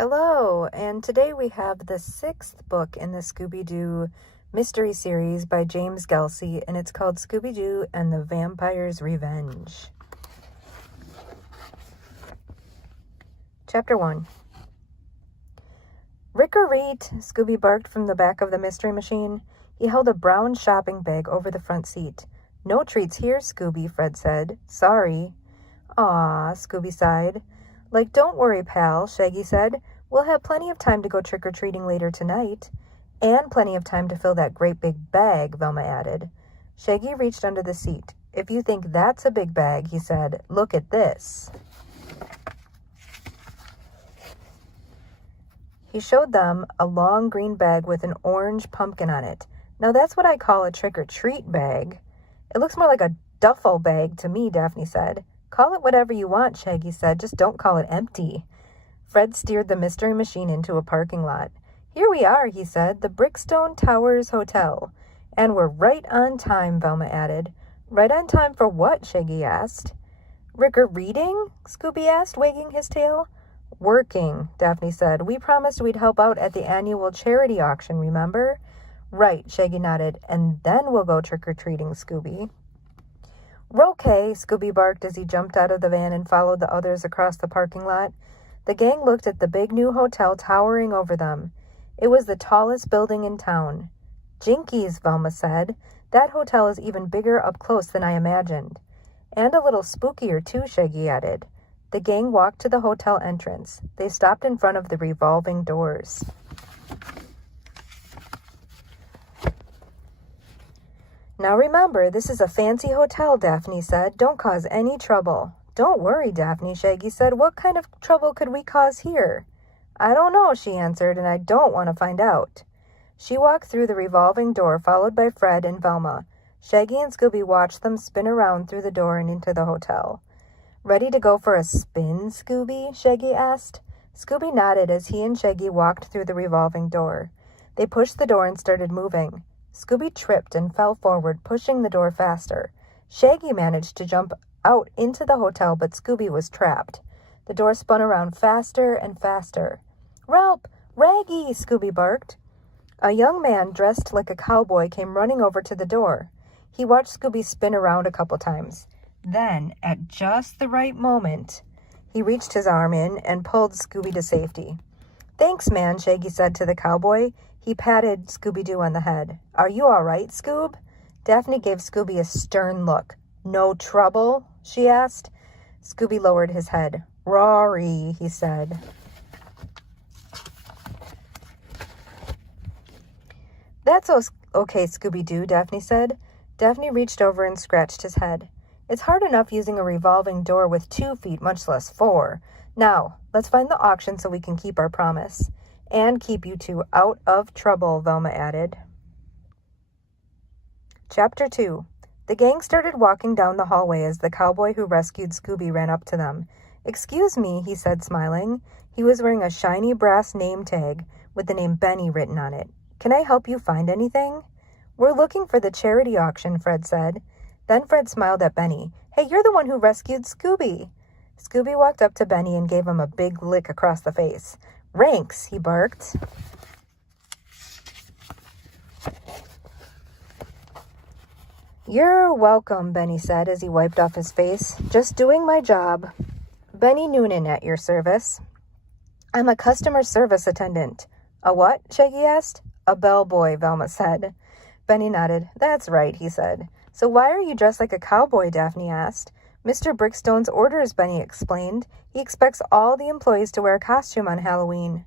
Hello, and today we have the 6th book in the Scooby Doo mystery series by James Gelsey, and it's called Scooby Doo and the Vampire's Revenge. Chapter 1. Rick-or-reet, Scooby barked from the back of the mystery machine. He held a brown shopping bag over the front seat. No treats here, Scooby, Fred said. Sorry. Aw, Scooby sighed. Like, don't worry, pal, Shaggy said. We'll have plenty of time to go trick-or-treating later tonight. And plenty of time to fill that great big bag, Velma added. Shaggy reached under the seat. If you think that's a big bag, he said, look at this. He showed them a long green bag with an orange pumpkin on it. Now that's what I call a trick-or-treat bag. It looks more like a duffel bag to me, Daphne said. Call it whatever you want, Shaggy said. Just don't call it empty. Fred steered the mystery machine into a parking lot. Here we are, he said, the Brickstone Towers Hotel. And we're right on time, Velma added. Right on time for what? Shaggy asked. Rick-or-reeting? Scooby asked, wagging his tail. Working, Daphne said. We promised we'd help out at the annual charity auction, remember? Right, Shaggy nodded. And then we'll go trick-or-treating, Scooby. "Okay," Scooby barked as he jumped out of the van and followed the others across the parking lot. The gang looked at the big new hotel towering over them. It was the tallest building in town. Jinkies, Velma said. That hotel is even bigger up close than I imagined. And a little spookier, too, Shaggy added. The gang walked to the hotel entrance. They stopped in front of the revolving doors. Now remember, this is a fancy hotel, Daphne said. Don't cause any trouble. Don't worry, Daphne, Shaggy said. What kind of trouble could we cause here? I don't know, she answered, and I don't want to find out. She walked through the revolving door, followed by Fred and Velma. Shaggy and Scooby watched them spin around through the door and into the hotel. Ready to go for a spin, Scooby? Shaggy asked. Scooby nodded as he and Shaggy walked through the revolving door. They pushed the door and started moving. Scooby tripped and fell forward, pushing the door faster. Shaggy managed to jump out into the hotel, but Scooby was trapped. The door spun around faster and faster. Ralph! Raggy! Scooby barked. A young man dressed like a cowboy came running over to the door. He watched Scooby spin around a couple times. Then, at just the right moment, he reached his arm in and pulled Scooby to safety. Thanks, man, Shaggy said to the cowboy. He patted Scooby-Doo on the head. Are you all right, Scoob? Daphne gave Scooby a stern look. No trouble? She asked. Scooby lowered his head. Rory, he said. That's okay, Scooby-Doo, Daphne said. Daphne reached over and scratched his head. It's hard enough using a revolving door with 2 feet, much less 4. Now, let's find the auction so we can keep our promise. And keep you two out of trouble, Velma added. Chapter 2. The gang started walking down the hallway as the cowboy who rescued Scooby ran up to them. Excuse me, he said, smiling. He was wearing a shiny brass name tag with the name Benny written on it. Can I help you find anything? We're looking for the charity auction, Fred said. Then Fred smiled at Benny. Hey, you're the one who rescued Scooby. Scooby walked up to Benny and gave him a big lick across the face. Ranks, he barked. You're welcome, Benny said as he wiped off his face. Just doing my job. Benny Noonan at your service. I'm a customer service attendant. A what? Shaggy asked. A bellboy, Velma said. Benny nodded. That's right, he said. So why are you dressed like a cowboy? Daphne asked. Mr. Brickstone's orders, Benny explained. He expects all the employees to wear a costume on Halloween.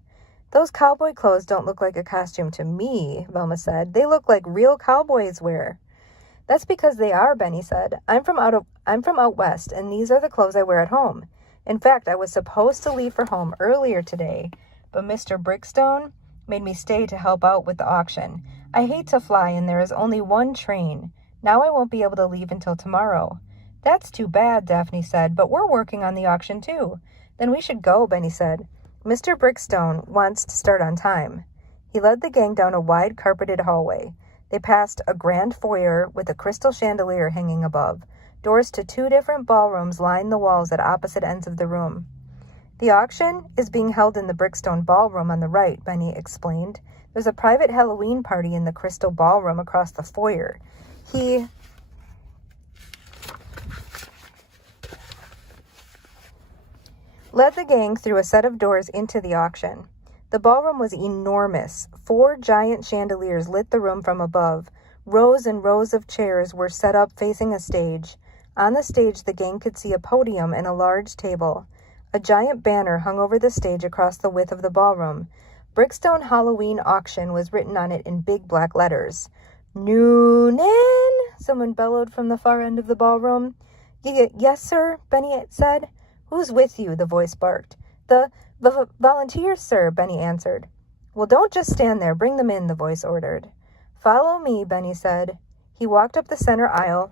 Those cowboy clothes don't look like a costume to me, Velma said. They look like real cowboys wear. That's because they are, Benny said. I'm from out west, and these are the clothes I wear at home. In fact, I was supposed to leave for home earlier today, but Mr. Brickstone made me stay to help out with the auction. I hate to fly, and there is only one train. Now I won't be able to leave until tomorrow. That's too bad, Daphne said, but we're working on the auction too. Then we should go, Benny said. Mr. Brickstone wants to start on time. He led the gang down a wide carpeted hallway. They passed a grand foyer with a crystal chandelier hanging above. Doors to 2 different ballrooms lined the walls at opposite ends of the room. The auction is being held in the Brickstone Ballroom on the right, Benny explained. There's a private Halloween party in the Crystal Ballroom across the foyer. He led the gang through a set of doors into the auction. The ballroom was enormous. 4 giant chandeliers lit the room from above. Rows and rows of chairs were set up facing a stage. On the stage, the gang could see a podium and a large table. A giant banner hung over the stage across the width of the ballroom. Brickstone Halloween Auction was written on it in big black letters. "Noonan?" someone bellowed from the far end of the ballroom. Yes, sir," Benny said. "Who's with you?" the voice barked. The volunteers, sir," Benny answered. "Well, don't just stand there. Bring them in," the voice ordered. "Follow me," Benny said. He walked up the center aisle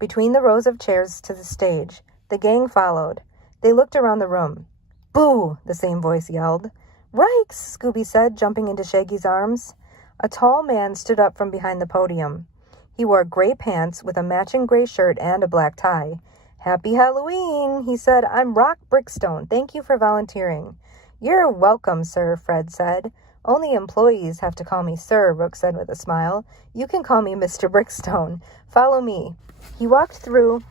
between the rows of chairs to the stage. The gang followed. They looked around the room. "Boo!" the same voice yelled. "Rikes!" Scooby said, jumping into Shaggy's arms. A tall man stood up from behind the podium. He wore gray pants with a matching gray shirt and a black tie. "Happy Halloween," he said. "I'm Rock Brickstone. Thank you for volunteering." "You're welcome, sir," Fred said. "Only employees have to call me sir," Rook said with a smile. "You can call me Mr. Brickstone. Follow me." He walked through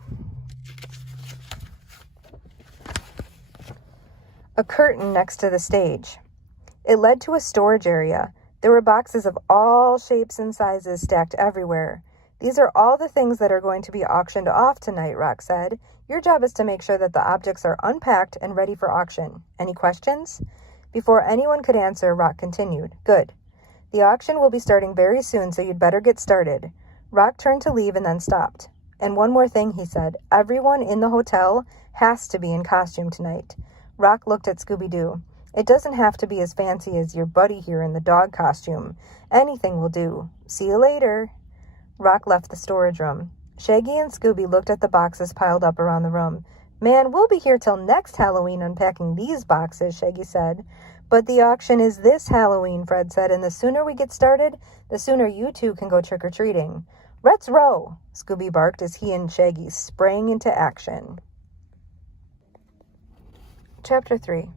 a curtain next to the stage. It led to a storage area. There were boxes of all shapes and sizes stacked everywhere. "These are all the things that are going to be auctioned off tonight," Rock said. "Your job is to make sure that the objects are unpacked and ready for auction. Any questions?" Before anyone could answer, Rock continued. "Good. The auction will be starting very soon, so you'd better get started." Rock turned to leave and then stopped. "And one more thing," he said. "Everyone in the hotel has to be in costume tonight." Rock looked at Scooby Doo. "It doesn't have to be as fancy as your buddy here in the dog costume. Anything will do. See you later." Rock left the storage room. Shaggy and Scooby looked at the boxes piled up around the room. "Man, we'll be here till next Halloween unpacking these boxes," Shaggy said. "But the auction is this Halloween," Fred said, "and the sooner we get started, the sooner you two can go trick-or-treating." "Let's row," Scooby barked as he and Shaggy sprang into action. Chapter 3.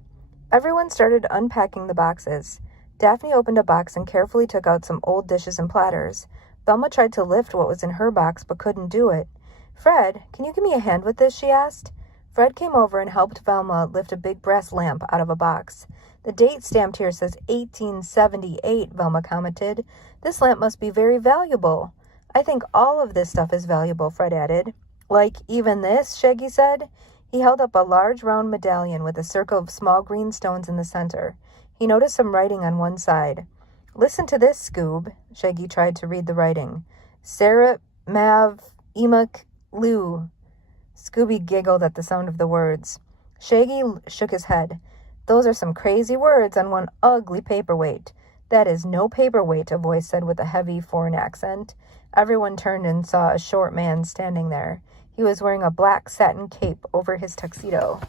Everyone started unpacking the boxes. Daphne opened a box and carefully took out some old dishes and platters. Velma tried to lift what was in her box but couldn't do it. "Fred, can you give me a hand with this?" she asked. Fred came over and helped Velma lift a big brass lamp out of a box. "The date stamped here says 1878, Velma commented. "This lamp must be very valuable." "I think all of this stuff is valuable," Fred added. "Like even this?" Shaggy said. He held up a large round medallion with a circle of small green stones in the center. He noticed some writing on one side. "Listen to this, Scoob." Shaggy tried to read the writing. "Sarah Mav Emak Lou." Scooby giggled at the sound of the words. Shaggy shook his head. "Those are some crazy words on one ugly paperweight." "That is no paperweight," a voice said with a heavy foreign accent. Everyone turned and saw a short man standing there. He was wearing a black satin cape over his tuxedo.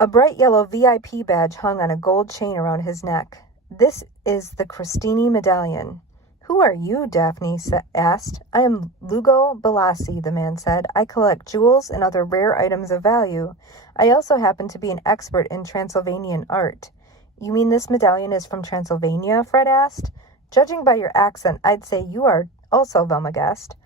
A bright yellow VIP badge hung on a gold chain around his neck. "This is the Christini medallion." "Who are you?" Daphne asked. "I am Lugo Balassi," the man said. "I collect jewels and other rare items of value. I also happen to be an expert in Transylvanian art." "You mean this medallion is from Transylvania?" Fred asked. "Judging by your accent, I'd say you are also," Velma guessed.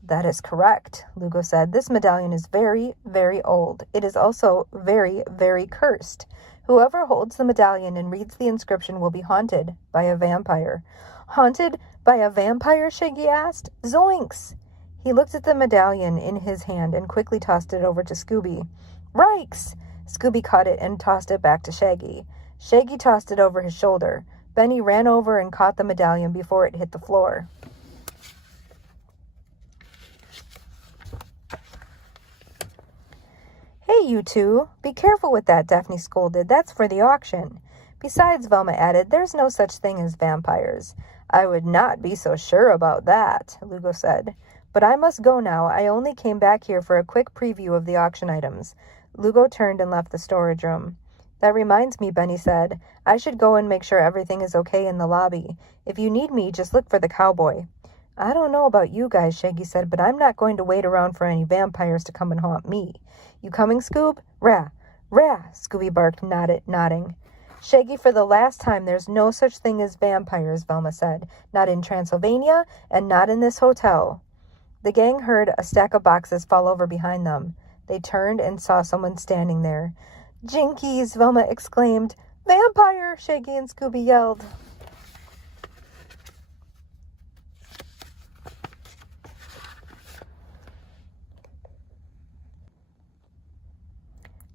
"That is correct," Lugo said. "This medallion is very, very old. It is also very, very cursed. Whoever holds the medallion and reads the inscription will be haunted by a vampire." "Haunted by a vampire?" Shaggy asked. "Zoinks!" He looked at the medallion in his hand and quickly tossed it over to Scooby. "Rikes!" Scooby caught it and tossed it back to Shaggy. Shaggy tossed it over his shoulder. Benny ran over and caught the medallion before it hit the floor. "Hey, you two, be careful with that," Daphne scolded. "That's for the auction." "Besides," Velma added, "there's no such thing as vampires." "I would not be so sure about that," Lugo said. "But I must go now. I only came back here for a quick preview of the auction items." Lugo turned and left the storage room. "That reminds me," Benny said. "I should go and make sure everything is okay in the lobby. If you need me, just look for the cowboy." I don't know about you guys, Shaggy said, but I'm not going to wait around for any vampires to come and haunt me. You coming, Scoob? Rah! Rah! Scooby barked, nodding. Shaggy, for the last time, there's no such thing as vampires, Velma said. Not in Transylvania, and not in this hotel. The gang heard a stack of boxes fall over behind them. They turned and saw someone standing there. Jinkies! Velma exclaimed. Vampire! Shaggy and Scooby yelled.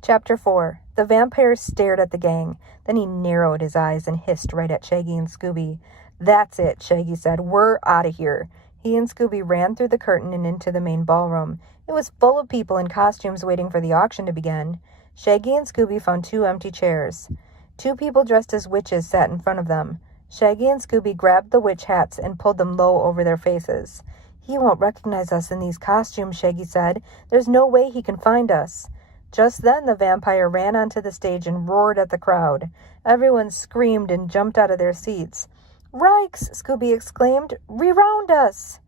Chapter 4. The vampire stared at the gang. Then he narrowed his eyes and hissed right at Shaggy and Scooby. That's it, Shaggy said. We're out of here. He and Scooby ran through the curtain and into the main ballroom. It was full of people in costumes waiting for the auction to begin. Shaggy and Scooby found 2 empty chairs. 2 people dressed as witches sat in front of them. Shaggy and Scooby grabbed the witch hats and pulled them low over their faces. He won't recognize us in these costumes, Shaggy said. There's no way he can find us. Just then the vampire ran onto the stage and roared at the crowd. Everyone screamed and jumped out of their seats. Rikes! Scooby exclaimed. Reround us!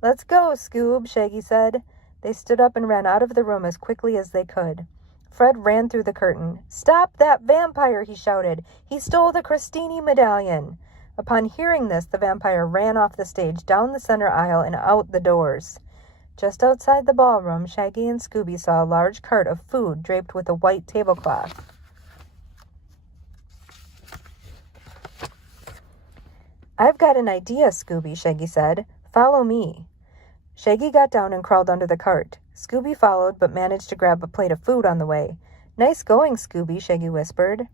Let's go, Scoob, Shaggy said. They stood up and ran out of the room as quickly as they could. Fred ran through the curtain. Stop that vampire, he shouted. He stole the Christini medallion. Upon hearing this, the vampire ran off the stage, down the center aisle, and out the doors. Just outside the ballroom, Shaggy and Scooby saw a large cart of food draped with a white tablecloth. I've got an idea, Scooby, Shaggy said. Follow me. Shaggy got down and crawled under the cart. Scooby followed, but managed to grab a plate of food on the way. Nice going, Scooby, Shaggy whispered.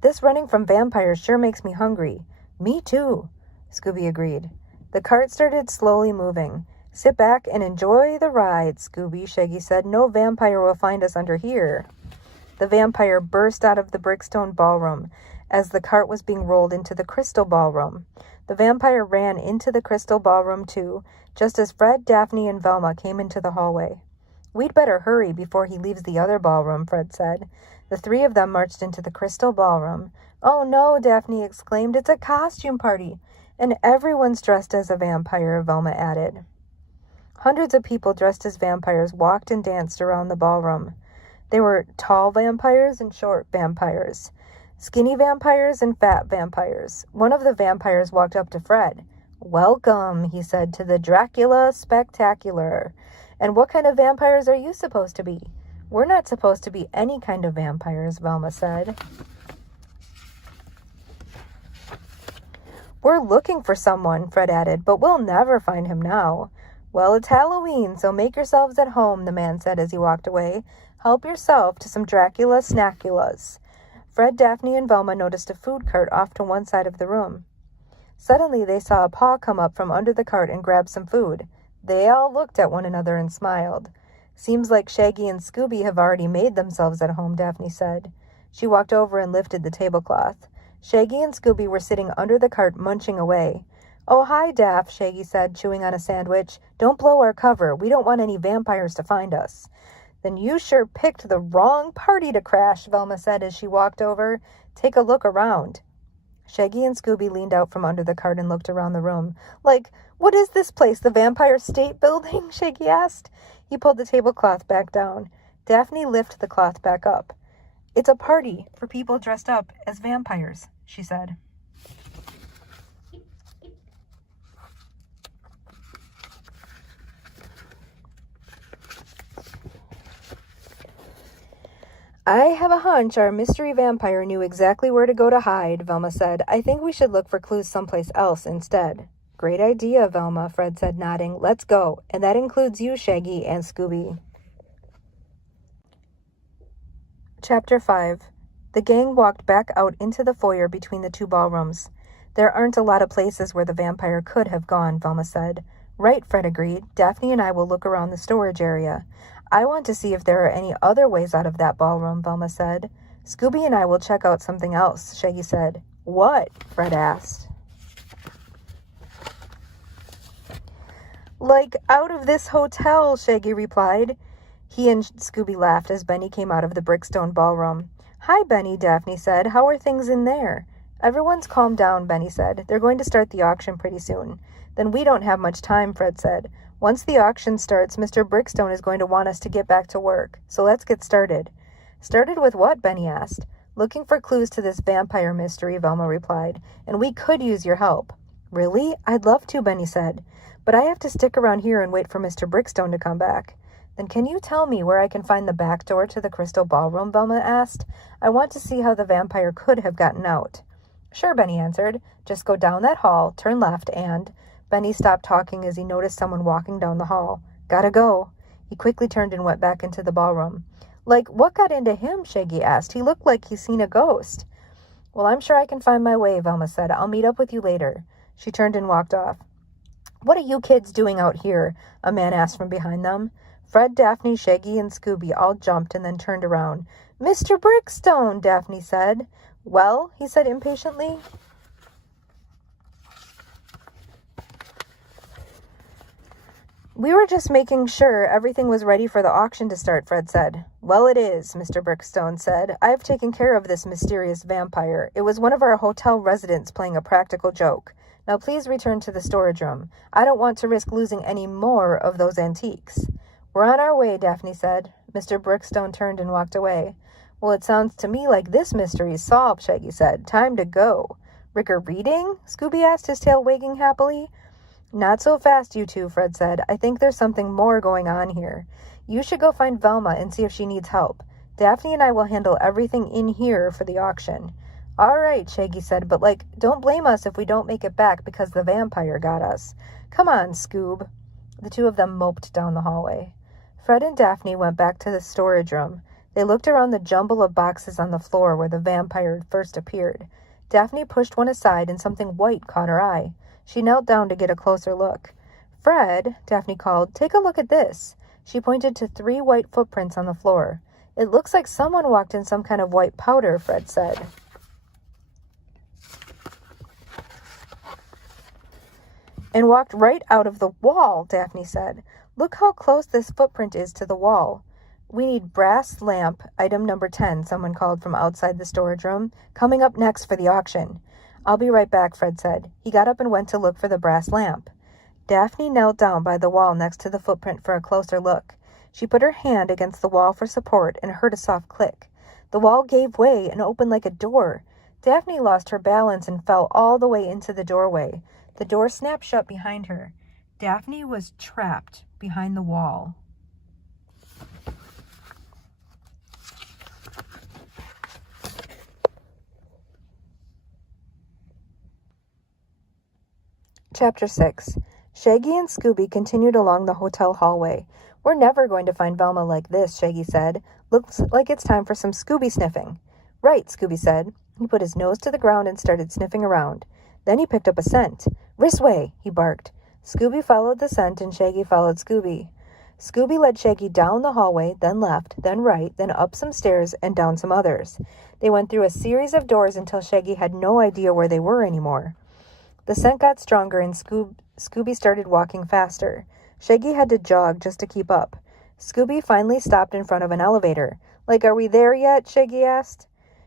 This running from vampires sure makes me hungry. Me too, Scooby agreed. The cart started slowly moving. Sit back and enjoy the ride, Scooby, Shaggy said. No vampire will find us under here. The vampire burst out of the brickstone ballroom as the cart was being rolled into the crystal ballroom. The vampire ran into the crystal ballroom too, just as Fred, Daphne, and Velma came into the hallway. We'd better hurry before he leaves the other ballroom, Fred said. The 3 of them marched into the crystal ballroom. Oh no, Daphne exclaimed. It's a costume party. And everyone's dressed as a vampire, Velma added. Hundreds of people dressed as vampires walked and danced around the ballroom. There were tall vampires and short vampires, skinny vampires and fat vampires. One of the vampires walked up to Fred. Welcome, he said, to the Dracula Spectacular. And what kind of vampires are you supposed to be? We're not supposed to be any kind of vampires, Velma said. We're looking for someone, Fred added, but we'll never find him now. Well, it's Halloween, so make yourselves at home, the man said as he walked away. Help yourself to some Dracula snackulas. Fred, Daphne, and Velma noticed a food cart off to one side of the room. Suddenly, they saw a paw come up from under the cart and grab some food. They all looked at one another and smiled. Seems like Shaggy and Scooby have already made themselves at home, Daphne said. She walked over and lifted the tablecloth. Shaggy and Scooby were sitting under the cart munching away. Oh, hi, Daph, Shaggy said, chewing on a sandwich. Don't blow our cover. We don't want any vampires to find us. Then you sure picked the wrong party to crash, Velma said as she walked over. Take a look around. Shaggy and Scooby leaned out from under the cart and looked around the room. Like, what is this place, the Vampire State Building? Shaggy asked. He pulled the tablecloth back down. Daphne lifted the cloth back up. It's a party for people dressed up as vampires, she said. I have a hunch our mystery vampire knew exactly where to go to hide, Velma said. I think we should look for clues someplace else instead. Great idea, Velma, Fred said, nodding. Let's go. And that includes you, Shaggy and Scooby. Chapter 5. The gang walked back out into the foyer between the 2 ballrooms. There aren't a lot of places where the vampire could have gone, Velma said. Right, Fred agreed. Daphne and I will look around the storage area. I want to see if there are any other ways out of that ballroom, Velma said. Scooby and I will check out something else, Shaggy said. What? Fred asked. Like out of this hotel, Shaggy replied. He and Scooby laughed as Benny came out of the brickstone ballroom. Hi, Benny, Daphne said. How are things in there? Everyone's calmed down, Benny said. They're going to start the auction pretty soon. Then we don't have much time, Fred said. Once the auction starts, Mr. Brickstone is going to want us to get back to work. So let's get started. Started with what? Benny asked. Looking for clues to this vampire mystery, Velma replied. And we could use your help. Really? I'd love to, Benny said. But I have to stick around here and wait for Mr. Brickstone to come back. Then can you tell me where I can find the back door to the Crystal Ballroom? Velma asked. I want to see how the vampire could have gotten out. Sure, Benny answered. Just go down that hall, turn left, and... Benny stopped talking as he noticed someone walking down the hall. Gotta go. He quickly turned and went back into the ballroom. Like, what got into him? Shaggy asked. He looked like he's seen a ghost. Well, I'm sure I can find my way, Velma said. I'll meet up with you later. She turned and walked off. What are you kids doing out here? A man asked from behind them. Fred, Daphne, Shaggy, and Scooby all jumped and then turned around. Mr. Brickstone, Daphne said. Well, he said impatiently. We were just making sure everything was ready for the auction to start, Fred said. Well, it is, Mr. Brickstone said. I've taken care of this mysterious vampire. It was one of our hotel residents playing a practical joke. Now please return to the storage room. I don't want to risk losing any more of those antiques. We're on our way, Daphne said. Mr. Brickstone turned and walked away. Well, it sounds to me like this mystery's solved, Shaggy said. Time to go. Ricker reading? Scooby asked, his tail wagging happily. Not so fast, you two, Fred said. I think there's something more going on here. You should go find Velma and see if she needs help. Daphne and I will handle everything in here for the auction. All right, Shaggy said, but don't blame us if we don't make it back because the vampire got us. Come on, Scoob. The two of them moped down the hallway. Fred and Daphne went back to the storage room. They looked around the jumble of boxes on the floor where the vampire had first appeared. Daphne pushed one aside and something white caught her eye. She knelt down to get a closer look. Fred, Daphne called, take a look at this. She pointed to 3 white footprints on the floor. It looks like someone walked in some kind of white powder, Fred said. And walked right out of the wall, Daphne said. Look how close this footprint is to the wall. We need brass lamp, item number 10, someone called from outside the storage room. Coming up next for the auction. I'll be right back, Fred said. He got up and went to look for the brass lamp. Daphne knelt down by the wall next to the footprint for a closer look. She put her hand against the wall for support and heard a soft click. The wall gave way and opened like a door. Daphne lost her balance and fell all the way into the doorway. The door snapped shut behind her. Daphne was trapped behind the wall. Chapter 6. Shaggy and Scooby continued along the hotel hallway. We're never going to find Velma like this, Shaggy said. Looks like it's time for some Scooby sniffing. Right, Scooby said. He put his nose to the ground and started sniffing around. Then he picked up a scent. Wristway, he barked. Scooby followed the scent and Shaggy followed Scooby. Scooby led Shaggy down the hallway, then left, then right, then up some stairs and down some others. They went through a series of doors until Shaggy had no idea where they were anymore. The scent got stronger and Scooby started walking faster. Shaggy had to jog just to keep up. Scooby finally stopped in front of an elevator. Are we there yet? Shaggy asked.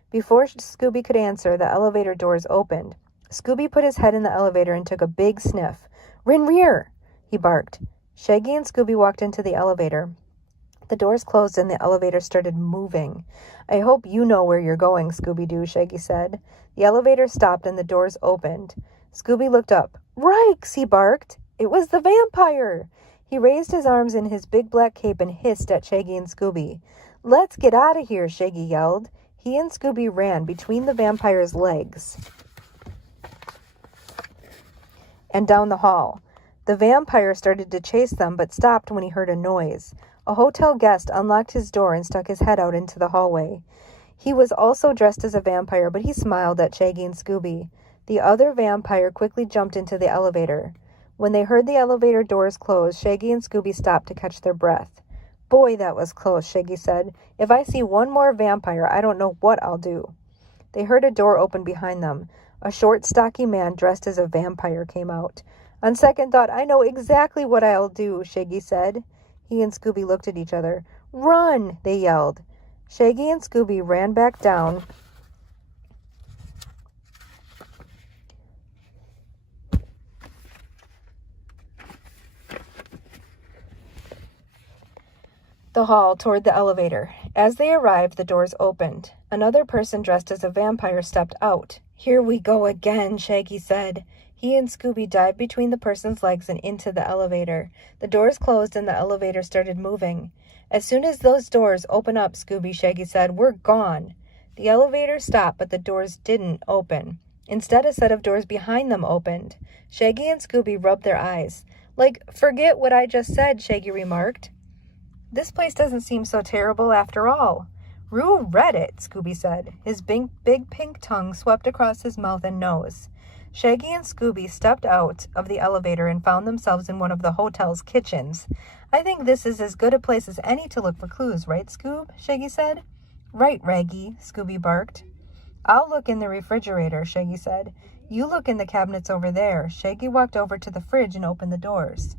Before Scooby could answer, the elevator doors opened. Scooby put his head in the elevator and took a big sniff. Rin rear, he barked. Shaggy and Scooby walked into the elevator. The doors closed and the elevator started moving. I hope you know where you're going, Scooby Doo, Shaggy said. The elevator stopped and the doors opened. Scooby looked up. Rikes, he barked. It was the vampire. He raised his arms in his big black cape and hissed at Shaggy and Scooby. Let's get out of here, Shaggy yelled. He and Scooby ran between the vampire's legs and down the hall. The vampire started to chase them, but stopped when he heard a noise. A hotel guest unlocked his door and stuck his head out into the hallway. He was also dressed as a vampire, but he smiled at Shaggy and Scooby. The other vampire quickly jumped into the elevator. When they heard the elevator doors close, Shaggy and Scooby stopped to catch their breath. Boy, that was close, Shaggy said. If I see one more vampire, I don't know what I'll do. They heard a door open behind them. A short, stocky man dressed as a vampire came out. On second thought, I know exactly what I'll do, Shaggy said. He and Scooby looked at each other. Run, they yelled. Shaggy and Scooby ran back down the hall toward the elevator. As they arrived, the doors opened. Another person dressed as a vampire stepped out. "Here we go again," Shaggy said. He and Scooby dived between the person's legs and into the elevator. The doors closed and the elevator started moving. "As soon as those doors open up, Scooby," Shaggy said, "we're gone." The elevator stopped, but the doors didn't open. Instead, a set of doors behind them opened. Shaggy and Scooby rubbed their eyes. "Like, forget what I just said," Shaggy remarked. "This place doesn't seem so terrible after all." "Rue read it," Scooby said. His big pink tongue swept across his mouth and nose. Shaggy and Scooby stepped out of the elevator and found themselves in one of the hotel's kitchens. "I think this is as good a place as any to look for clues, right, Scoob?" Shaggy said. "Right, Raggy," Scooby barked. "I'll look in the refrigerator," Shaggy said. "You look in the cabinets over there." Shaggy walked over to the fridge and opened the doors.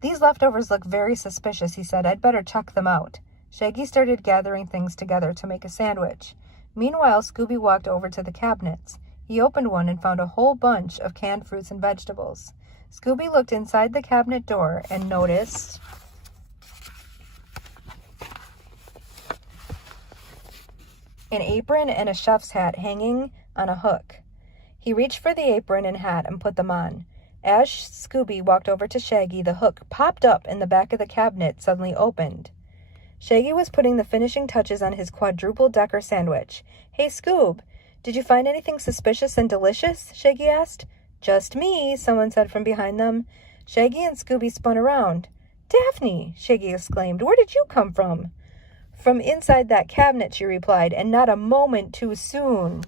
These leftovers look very suspicious," he said. "I'd better check them out." Shaggy started gathering things together to make a sandwich. Meanwhile, Scooby walked over to the cabinets. He opened one and found a whole bunch of canned fruits and vegetables. Scooby looked inside the cabinet door and noticed an apron and a chef's hat hanging on a hook. He reached for the apron and hat and put them on. As Scooby walked over to Shaggy, the hook popped up and the back of the cabinet suddenly opened. Shaggy was putting the finishing touches on his quadruple-decker sandwich. "Hey, Scoob, did you find anything suspicious and delicious?" Shaggy asked. "Just me," someone said from behind them. Shaggy and Scooby spun around. "Daphne!" Shaggy exclaimed. "Where did you come from?" "From inside that cabinet," she replied, "and not a moment too soon."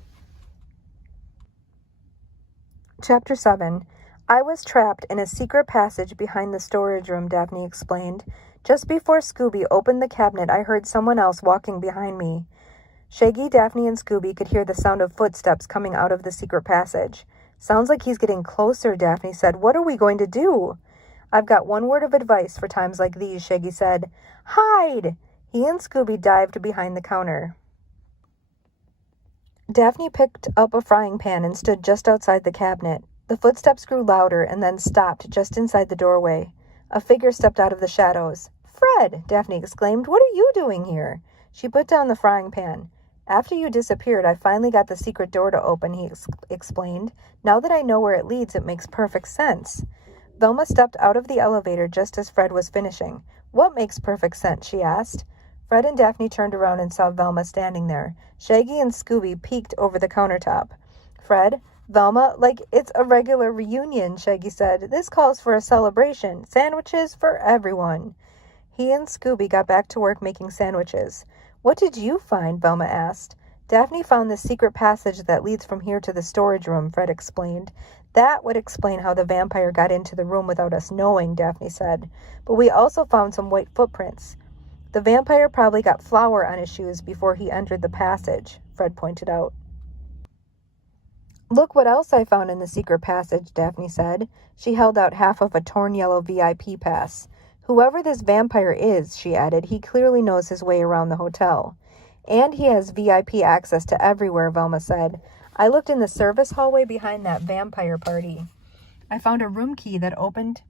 Chapter 7. "I was trapped in a secret passage behind the storage room," Daphne explained. "Just before Scooby opened the cabinet, I heard someone else walking behind me." Shaggy, Daphne, and Scooby could hear the sound of footsteps coming out of the secret passage. "Sounds like he's getting closer," Daphne said. "What are we going to do?" "I've got one word of advice for times like these," Shaggy said. "Hide!" He and Scooby dived behind the counter. Daphne picked up a frying pan and stood just outside the cabinet. The footsteps grew louder and then stopped just inside the doorway. A figure stepped out of the shadows. "Fred!" Daphne exclaimed. "What are you doing here?" She put down the frying pan. "After you disappeared, I finally got the secret door to open," he explained. "Now that I know where it leads, it makes perfect sense." Velma stepped out of the elevator just as Fred was finishing. "What makes perfect sense?" she asked. Fred and Daphne turned around and saw Velma standing there. Shaggy and Scooby peeked over the countertop. "Fred, Velma, like it's a regular reunion," Shaggy said. "This calls for a celebration. Sandwiches for everyone." He and Scooby got back to work making sandwiches. "What did you find?" Velma asked. "Daphne found this secret passage that leads from here to the storage room," Fred explained. "That would explain how the vampire got into the room without us knowing," Daphne said. "But we also found some white footprints. The vampire probably got flour on his shoes before he entered the passage," Fred pointed out. "Look what else I found in the secret passage," Daphne said. She held out half of a torn yellow VIP pass. "Whoever this vampire is," she added, "he clearly knows his way around the hotel. And he has VIP access to everywhere," Velma said. "I looked in the service hallway behind that vampire party. I found a room key that opened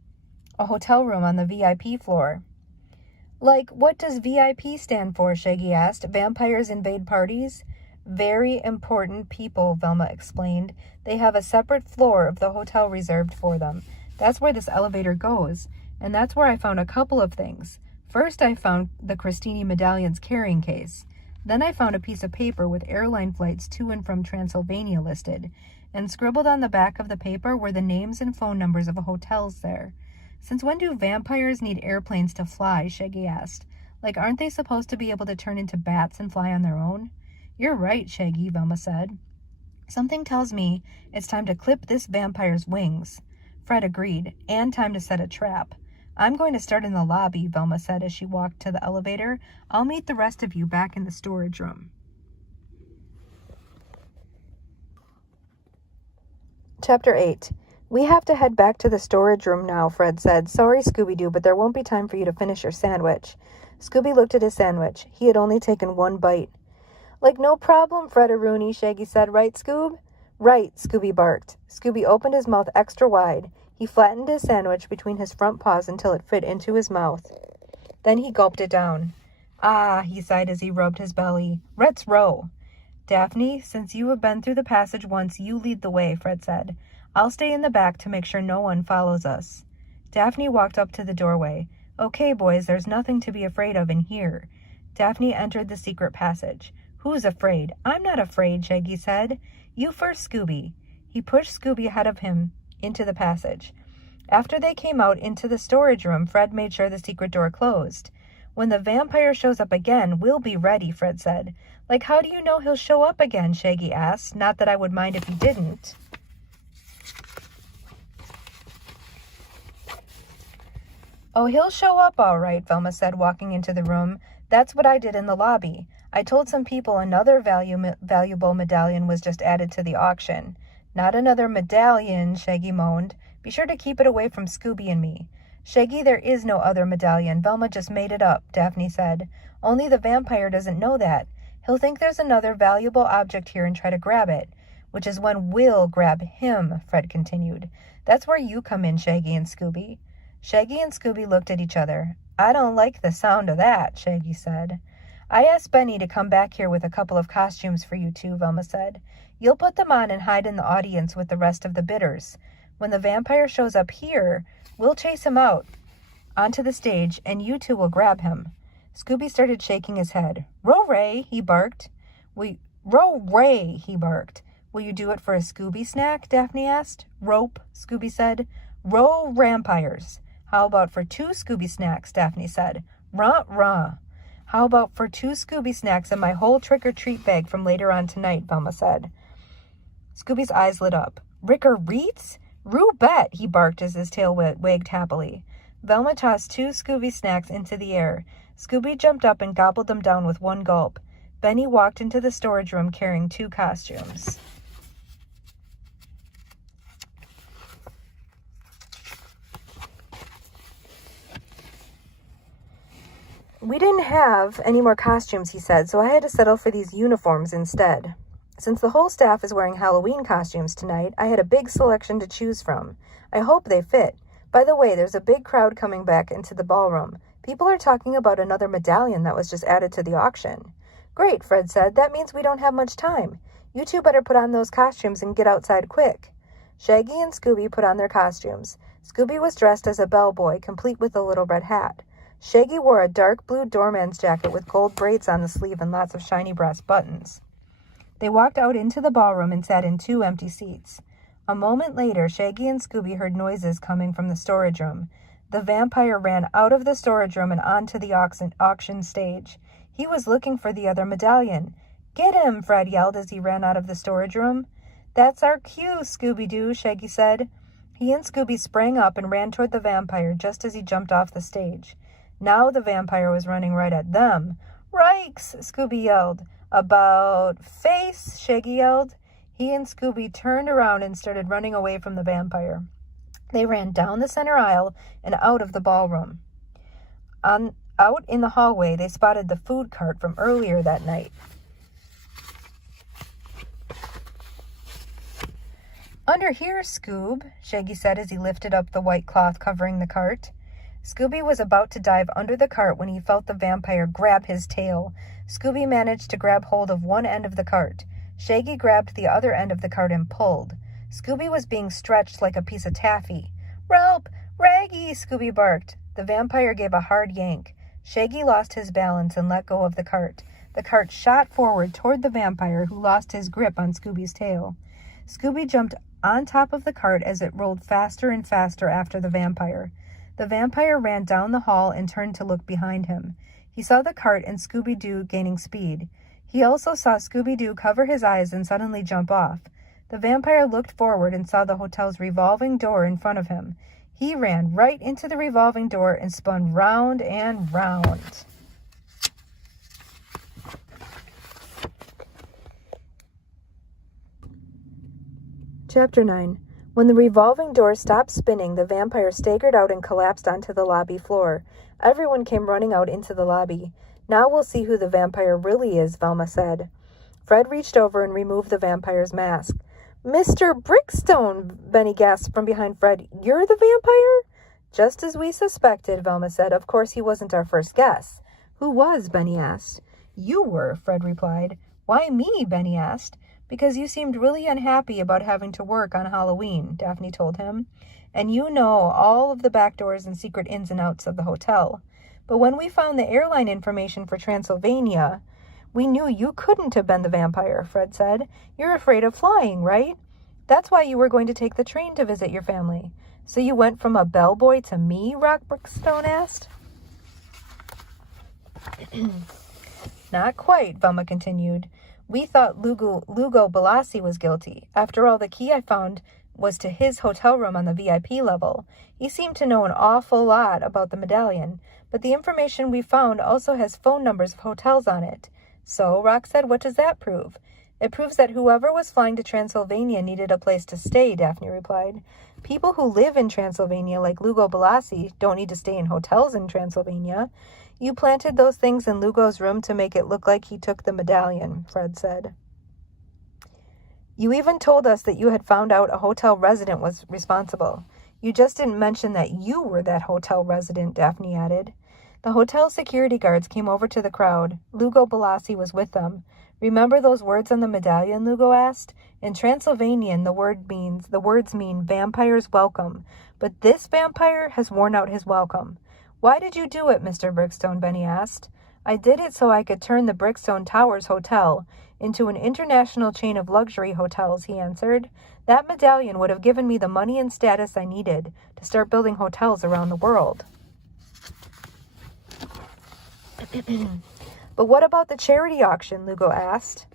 a hotel room on the VIP floor." "Like, what does VIP stand for?" Shaggy asked. "Vampires invade parties?" "Very important people," Velma explained. "They have a separate floor of the hotel reserved for them. That's where this elevator goes. And that's where I found a couple of things. First, I found the Christini medallion's carrying case. Then I found a piece of paper with airline flights to and from Transylvania listed. And scribbled on the back of the paper were the names and phone numbers of hotels there." "Since when do vampires need airplanes to fly?" Shaggy asked. "Like, aren't they supposed to be able to turn into bats and fly on their own?" "You're right, Shaggy," Velma said. "Something tells me it's time to clip this vampire's wings." Fred agreed. "And time to set a trap." "I'm going to start in the lobby," Velma said as she walked to the elevator. "I'll meet the rest of you back in the storage room." Chapter 8. "We have to head back to the storage room now," Fred said. "Sorry, Scooby-Doo, but there won't be time for you to finish your sandwich." Scooby looked at his sandwich. He had only taken one bite. "Like, no problem, Fred-a-Rooney," Shaggy said. "Right, Scoob?" "Right," Scooby barked. Scooby opened his mouth extra wide. He flattened his sandwich between his front paws until it fit into his mouth. Then he gulped it down. Ah, he sighed as he rubbed his belly. Let's row. Daphne, since you have been through the passage once, you lead the way, Fred said. I'll stay in the back to make sure no one follows us. Daphne walked up to the doorway. Okay, boys, there's nothing to be afraid of in here. Daphne entered the secret passage. Who's afraid? I'm not afraid, Shaggy said. You first, Scooby. He pushed Scooby ahead of him into the passage. After they came out into the storage room, Fred made sure the secret door closed. When the vampire shows up again, we'll be ready, Fred said. Like, how do you know he'll show up again? Shaggy asked. Not that I would mind if he didn't. Oh, he'll show up all right, Velma said, walking into the room. That's what I did in the lobby. I told some people another valuable medallion was just added to the auction. Not another medallion, Shaggy moaned. Be sure to keep it away from Scooby and me. Shaggy, there is no other medallion. Velma just made it up, Daphne said. Only the vampire doesn't know that. He'll think there's another valuable object here and try to grab it, which is when we'll grab him, Fred continued. That's where you come in, Shaggy and Scooby. Shaggy and Scooby looked at each other. I don't like the sound of that, Shaggy said. I asked Benny to come back here with a couple of costumes for you two, Velma said. You'll put them on and hide in the audience with the rest of the bidders. When the vampire shows up here, we'll chase him out onto the stage, and you two will grab him. Scooby started shaking his head. Row-ray, he barked. Row-ray, he barked. Will you do it for a Scooby snack? Daphne asked. Rope, Scooby said. Row vampires. How about for 2 Scooby snacks? Daphne said. Ruh-ruh. How about for 2 Scooby snacks and my whole trick-or-treat bag from later on tonight? Velma said. Scooby's eyes lit up. Ricker Reets? Rue bet, he barked as his tail wagged happily. Velma tossed 2 Scooby snacks into the air. Scooby jumped up and gobbled them down with one gulp. Benny walked into the storage room carrying 2 costumes. We didn't have any more costumes, he said, so I had to settle for these uniforms instead. Since the whole staff is wearing Halloween costumes tonight, I had a big selection to choose from. I hope they fit. By the way, there's a big crowd coming back into the ballroom. People are talking about another medallion that was just added to the auction. Great, Fred said. That means we don't have much time. You two better put on those costumes and get outside quick. Shaggy and Scooby put on their costumes. Scooby was dressed as a bellboy, complete with a little red hat. Shaggy wore a dark blue doorman's jacket with gold braids on the sleeve and lots of shiny brass buttons. They walked out into the ballroom and sat in 2 empty seats. A moment later, Shaggy and Scooby heard noises coming from the storage room. The vampire ran out of the storage room and onto the auction stage. He was looking for the other medallion. Get him, Fred yelled as he ran out of the storage room. That's our cue, Scooby Doo, Shaggy said. He and Scooby sprang up and ran toward the vampire just as he jumped off the stage. Now the vampire was running right at them. Rikes, Scooby yelled. About face, Shaggy yelled. He and Scooby turned around and started running away from the vampire. They ran down the center aisle and out of the ballroom. Out in the hallway, they spotted the food cart from earlier that night. Under here, Scoob, Shaggy said as he lifted up the white cloth covering the cart. Scooby was about to dive under the cart when he felt the vampire grab his tail. Scooby managed to grab hold of one end of the cart. Shaggy grabbed the other end of the cart and pulled. Scooby was being stretched like a piece of taffy. Rope! Raggy! Scooby barked. The vampire gave a hard yank. Shaggy lost his balance and let go of the cart. The cart shot forward toward the vampire, who lost his grip on Scooby's tail. Scooby jumped on top of the cart as it rolled faster and faster after the vampire. The vampire ran down the hall and turned to look behind him. He saw the cart and Scooby-Doo gaining speed. He also saw Scooby-Doo cover his eyes and suddenly jump off. The vampire looked forward and saw the hotel's revolving door in front of him. He ran right into the revolving door and spun round and round. Chapter 9. When the revolving door stopped spinning, the vampire staggered out and collapsed onto the lobby floor. Everyone came running out into the lobby. Now we'll see who the vampire really is, Velma said. Fred reached over and removed the vampire's mask. Mr. Brickstone, Benny gasped from behind Fred. You're the vampire? Just as we suspected, Velma said. Of course, he wasn't our first guess. Who was? Benny asked. You were, Fred replied. Why me? Benny asked. Because you seemed really unhappy about having to work on Halloween, Daphne told him. And you know all of the back doors and secret ins and outs of the hotel. But when we found the airline information for Transylvania, we knew you couldn't have been the vampire, Fred said. You're afraid of flying, right? That's why you were going to take the train to visit your family. So you went from a bellboy to me? Rock Brookstone asked. Not quite, Velma continued. We thought Lugo Balassi was guilty. After all, the key I found was to his hotel room on the VIP level. He seemed to know an awful lot about the medallion, but the information we found also has phone numbers of hotels on it. So, Rock said, what does that prove? It proves that whoever was flying to Transylvania needed a place to stay, Daphne replied. People who live in Transylvania, like Lugo Balassi, don't need to stay in hotels in Transylvania. You planted those things in Lugo's room to make it look like he took the medallion, Fred said. You even told us that you had found out a hotel resident was responsible. You just didn't mention that you were that hotel resident, Daphne added. The hotel security guards came over to the crowd. Lugo Balassi was with them. Remember those words on the medallion? Lugo asked. In Transylvanian, the words mean vampire's welcome, but this vampire has worn out his welcome. Why did you do it, Mr. Brookstone? Benny asked. I did it so I could turn the Brookstone Towers Hotel into an international chain of luxury hotels, he answered. That medallion would have given me the money and status I needed to start building hotels around the world. But what about the charity auction? Lugo asked.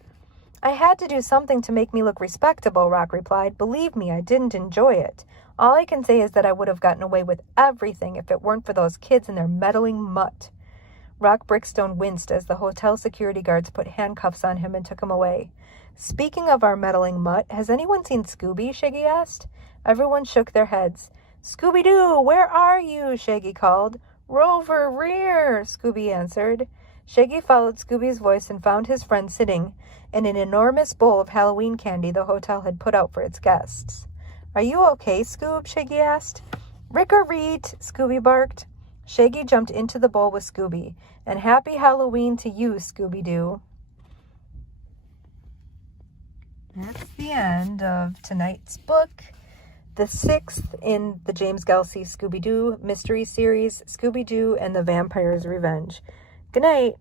I had to do something to make me look respectable, Rock replied. Believe me, I didn't enjoy it. All I can say is that I would have gotten away with everything if it weren't for those kids and their meddling mutt. Rock Brookstone winced as the hotel security guards put handcuffs on him and took him away. Speaking of our meddling mutt, has anyone seen Scooby? Shaggy asked. Everyone shook their heads. Scooby Doo, where are you? Shaggy called. Rover, rear, Scooby answered. Shaggy followed Scooby's voice and found his friend sitting in an enormous bowl of Halloween candy the hotel had put out for its guests. Are you okay, Scoob? Shaggy asked. Rick-a-reet, Scooby barked. Shaggy jumped into the bowl with Scooby. And happy Halloween to you, Scooby-Doo. That's the end of tonight's book, the 6th in the James Gelsey Scooby Doo mystery series, Scooby Doo and the Vampire's Revenge. Good night.